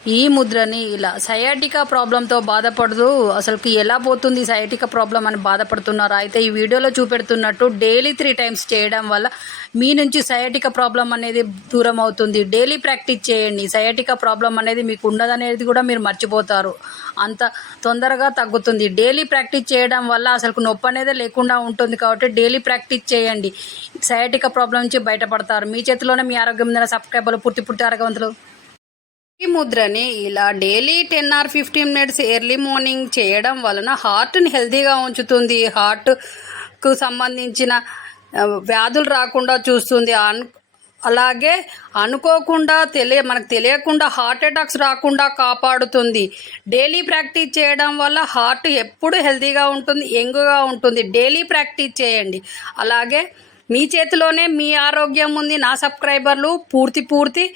ఈ ముద్రని ఇలా సయాటికా ప్రాబ్లంతో బాధపడుతూ అసలుకి ఎలా పోతుంది సయాటికా ప్రాబ్లం అని బాధపడుతున్నారు. అయితే ఈ వీడియోలో చూపెడుతున్నట్టు డైలీ 3 టైమ్స్ చేయడం వల్ల మీ నుంచి సయాటికా ప్రాబ్లం అనేది దూరం అవుతుంది. డైలీ ప్రాక్టీస్ చేయండి. సయాటికా ప్రాబ్లం అనేది మీకు ఉండదనేది కూడా మీరు మర్చిపోతారు. అంత తొందరగా తగ్గుతుంది. డైలీ ప్రాక్టీస్ చేయడం వల్ల అసలు నొప్పి అనేది లేకుండా ఉంటుంది. కాబట్టి డైలీ ప్రాక్టీస్ చేయండి. సయాటికా ప్రాబ్లం నుంచి బయటపడతారు. మీ చేతిలోనే మీ ఆరోగ్యం మీద. సబ్స్క్రైబర్లు పూర్తి ఆరోగ్యవంతులు. ఈ ముద్రని ఇలా daily 10 or 15 minutes early morning చేయడం వలన హార్ట్ని హెల్తీగా ఉంచుతుంది. హార్ట్కు సంబంధించిన వ్యాధులు రాకుండా చూస్తుంది. అలాగే అనుకోకుండా మనకు తెలియకుండా హార్ట్ అటాక్స్ రాకుండా కాపాడుతుంది. డైలీ ప్రాక్టీస్ చేయడం వల్ల హార్ట్ ఎప్పుడు హెల్తీగా ఉంటుంది, యంగ్గా ఉంటుంది. డైలీ ప్రాక్టీస్ చేయండి. అలాగే మీ చేతిలోనే మీ ఆరోగ్యం ఉంది. నా సబ్స్క్రైబర్లు పూర్తి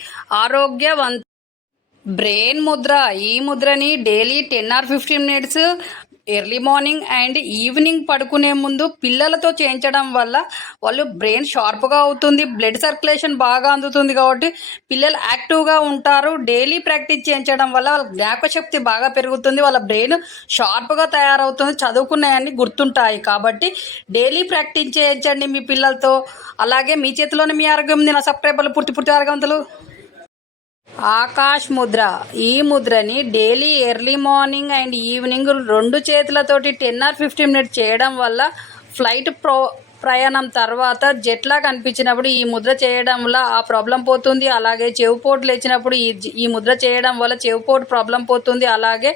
ఆరోగ్యవంత బ్రెయిన్ ముద్ర. ఈ ముద్రని daily 10 or 15 minutes early morning and evening పడుకునే ముందు పిల్లలతో చేయించడం వల్ల వాళ్ళు బ్రెయిన్ షార్ప్గా అవుతుంది. బ్లడ్ సర్క్యులేషన్ బాగా అందుతుంది. కాబట్టి పిల్లలు యాక్టివ్గా ఉంటారు. డైలీ ప్రాక్టీస్ చేయించడం వల్ల వాళ్ళ జ్ఞాపకశక్తి బాగా పెరుగుతుంది. వాళ్ళ బ్రెయిన్ షార్ప్గా తయారవుతుంది. చదువుకున్నాయన్నీ గుర్తుంటాయి. కాబట్టి డైలీ ప్రాక్టీస్ చేయించండి మీ పిల్లలతో. అలాగే మీ చేతిలోనే మీ ఆరోగ్యం ఉంది. నా సబ్స్క్రైబర్లు పూర్తి ఆరోగ్యవంతులు. ఆకాశ్ ముద్ర. ఈ ముద్రని daily early morning and evening 2 చేతులతోటి 10 or 15 మినిట్స్ చేయడం వల్ల ఫ్లైట్ ప్రయాణం తర్వాత జెట్లా కనిపించినప్పుడు ఈ ముద్ర చేయడం వల్ల ఆ ప్రాబ్లం పోతుంది. అలాగే చెవిపోటు లేచినప్పుడు ఈ ముద్ర చేయడం వల్ల చెవిపోటు ప్రాబ్లం పోతుంది. అలాగే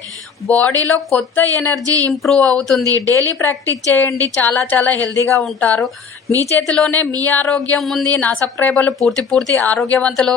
బాడీలో కొత్త ఎనర్జీ ఇంప్రూవ్ అవుతుంది. డైలీ ప్రాక్టీస్ చేయండి. చాలా హెల్తీగా ఉంటారు. మీ చేతిలోనే మీ ఆరోగ్యం ఉంది. నా సబ్స్క్రైబర్లు పూర్తి ఆరోగ్యవంతులు.